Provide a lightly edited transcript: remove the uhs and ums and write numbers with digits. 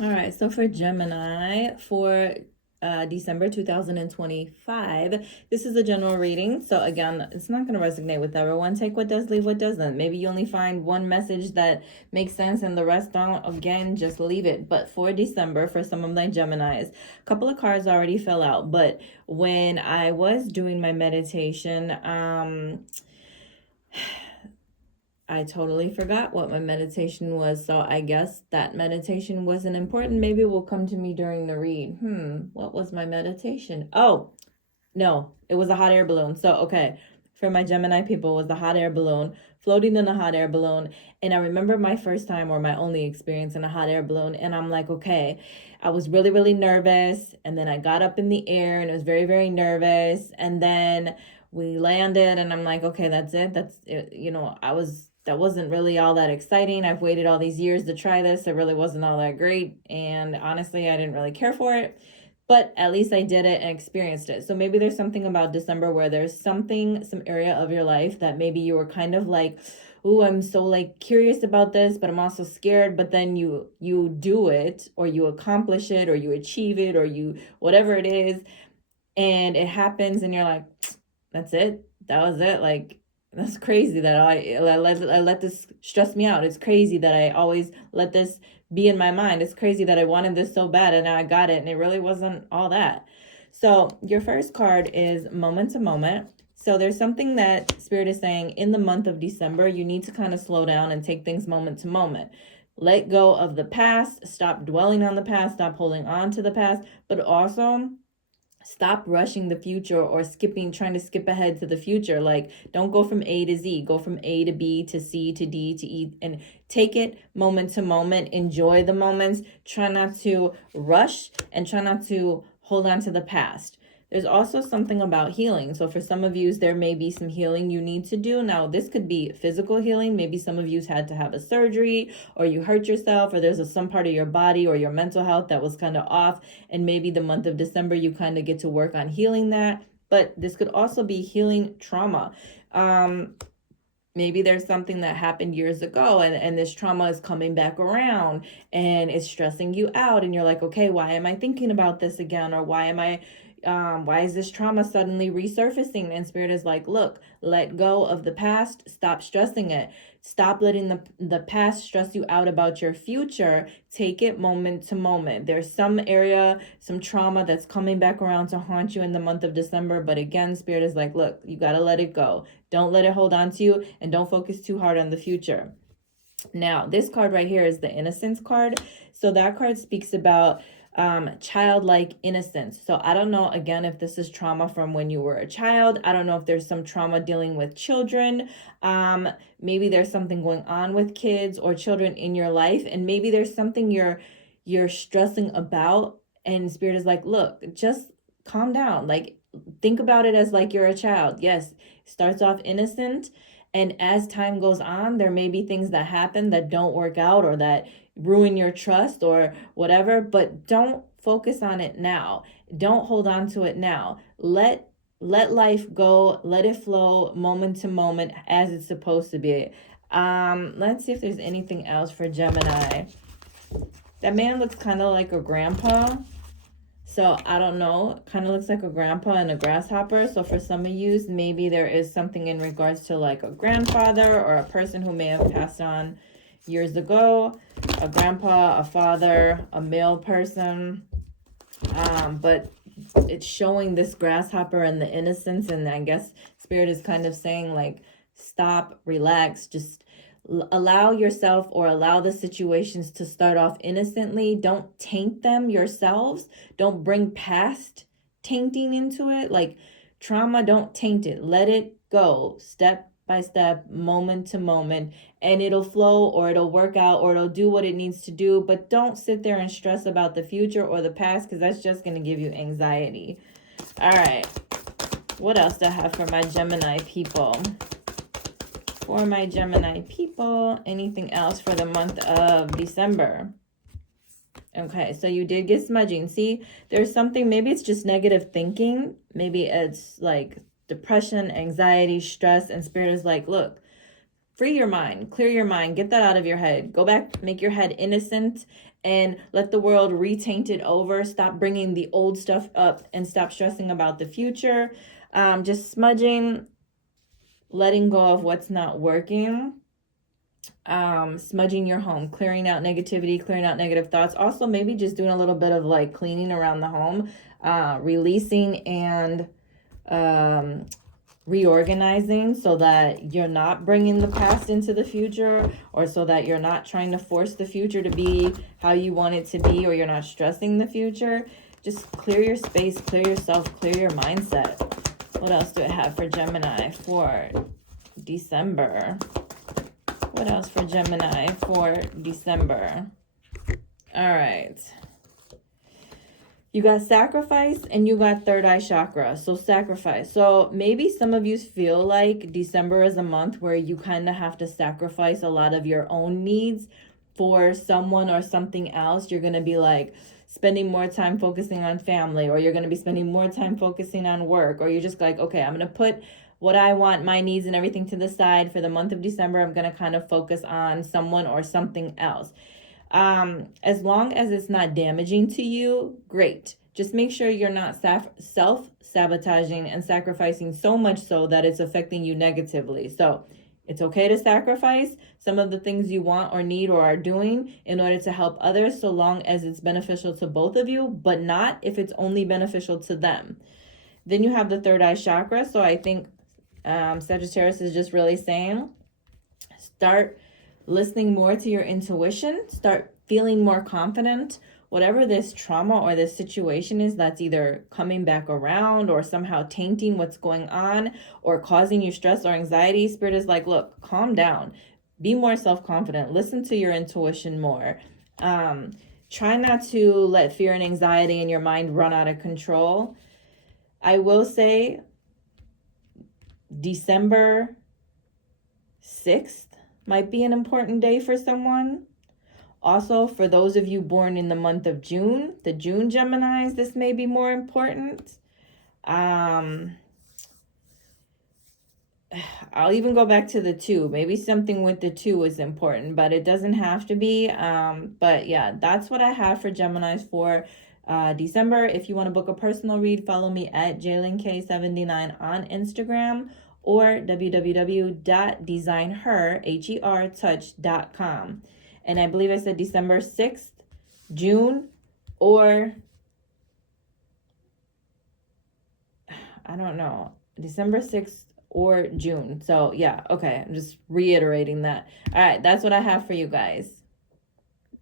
All right, so for Gemini, for December 2025, this is a general reading. So again, it's not going to resonate with everyone. Take what does, leave what doesn't. Maybe you only find one message that makes sense and the rest don't. Again, just leave it. But for December, for some of my Geminis, a couple of cards already fell out. But when I was doing my meditation, I totally forgot what my meditation was, so I guess that meditation wasn't important. Maybe it will come to me during the read. What was my meditation? Oh, no, it was a hot air balloon. So, okay, for my Gemini people, it was the hot air balloon, floating in a hot air balloon. And I remember my first time or my only experience in a hot air balloon. And I'm like, okay, I was really, really nervous. And then I got up in the air and it was very, very nervous. And then we landed and I'm like, okay, that's it. That's it. That wasn't really all that exciting. I've waited all these years to try this. It really wasn't all that great. And honestly, I didn't really care for it. But at least I did it and experienced it. So maybe there's something about December where there's some area of your life that maybe you were kind of like, oh, I'm so like curious about this, but I'm also scared. But then you do it, or you accomplish it, or you achieve it, or you whatever it is, and it happens, and you're like, that's it. That was it. Like, that's crazy that I let this stress me out. It's crazy that I always let this be in my mind. It's crazy that I wanted this so bad and now I got it and it really wasn't all that. So your first card is moment to moment. So there's something that Spirit is saying in the month of December, you need to kind of slow down and take things moment to moment. Let go of the past, stop dwelling on the past, stop holding on to the past, but also stop rushing the future or trying to skip ahead to the future. Like, don't go from A to Z, go from A to B to C to D to E, and take it moment to moment. Enjoy the moments. Try not to rush and try not to hold on to the past. There's also something about healing. So for some of you, there may be some healing you need to do. Now, this could be physical healing. Maybe some of you had to have a surgery, or you hurt yourself, or there's some part of your body or your mental health that was kind of off. And maybe the month of December, you kind of get to work on healing that. But this could also be healing trauma. Maybe there's something that happened years ago and this trauma is coming back around and it's stressing you out. And you're like, okay, why am I thinking about this again? Or why is this trauma suddenly resurfacing? And Spirit is like, look, let go of the past. Stop stressing it. Stop letting the past stress you out about your future. Take it moment to moment. There's some area, some trauma that's coming back around to haunt you in the month of December. But again, Spirit is like, look, you got to let it go. Don't let it hold on to you and don't focus too hard on the future. Now, this card right here is the Innocence card. So that card speaks about childlike innocence. So I don't know, again, if this is trauma from when you were a child. I don't know if there's some trauma dealing with children. Maybe there's something going on with kids or children in your life, and maybe there's something you're stressing about, and Spirit is like, look, just calm down. Like, think about it as like you're a child. Yes, it starts off innocent, and as time goes on, there may be things that happen that don't work out or that ruin your trust or whatever, but don't focus on it now. Don't hold on to it now. Let life go, let it flow moment to moment as it's supposed to be. Let's see if there's anything else for Gemini. That man looks kind of like a grandpa. So I don't know, kind of looks like a grandpa and a grasshopper. So for some of you, maybe there is something in regards to like a grandfather or a person who may have passed on years ago, a grandpa, a father, a male person. But it's showing this grasshopper and the innocence, and I guess Spirit is kind of saying like, stop, relax, just allow yourself or allow the situations to start off innocently. Don't taint them yourselves. Don't bring past tainting into it. Like trauma, don't taint it. Let it go step by step, moment to moment, and it'll flow or it'll work out or it'll do what it needs to do. But don't sit there and stress about the future or the past, because that's just going to give you anxiety. All right. What else do I have for my Gemini people? For my Gemini people, anything else for the month of December? Okay, so you did get smudging. See, there's something, maybe it's just negative thinking. Maybe it's like depression, anxiety, stress, and Spirit is like, look, free your mind, clear your mind, get that out of your head. Go back, make your head innocent, and let the world retaint it over. Stop bringing the old stuff up and stop stressing about the future. Just smudging, letting go of what's not working. Smudging your home, clearing out negativity, clearing out negative thoughts. Also, maybe just doing a little bit of like cleaning around the home, releasing and reorganizing so that you're not bringing the past into the future, or so that you're not trying to force the future to be how you want it to be, or you're not stressing the future. Just clear your space, clear yourself, clear your mindset. What else do I have for Gemini for December? What else for Gemini for December? All right. You got sacrifice and you got third eye chakra. So sacrifice. So maybe some of you feel like December is a month where you kind of have to sacrifice a lot of your own needs for someone or something else. You're going to be like spending more time focusing on family, or you're going to be spending more time focusing on work, or you're just like, okay, I'm going to put what I want, my needs and everything to the side for the month of December. I'm going to kind of focus on someone or something else. As long as it's not damaging to you, great. Just make sure you're not self-sabotaging and sacrificing so much so that it's affecting you negatively. So it's okay to sacrifice some of the things you want or need or are doing in order to help others, so long as it's beneficial to both of you, but not if it's only beneficial to them. Then you have the third eye chakra. So I think Sagittarius is just really saying, start listening more to your intuition, start feeling more confident. Whatever this trauma or this situation is that's either coming back around or somehow tainting what's going on or causing you stress or anxiety, Spirit is like, look, calm down. Be more self-confident. Listen to your intuition more. Try not to let fear and anxiety in your mind run out of control. I will say December 6th might be an important day for someone. Also, for those of you born in the month of June, the June Geminis, this may be more important. I'll even go back to the 2. Maybe something with the 2 is important, but it doesn't have to be. But yeah, that's what I have for Geminis for December. If you want to book a personal read, follow me at JaylinK79 on Instagram, or www.designhertouch.com. And I believe I said December 6th, June, or I don't know, December 6th or June. So yeah, okay, I'm just reiterating that. All right, that's what I have for you guys.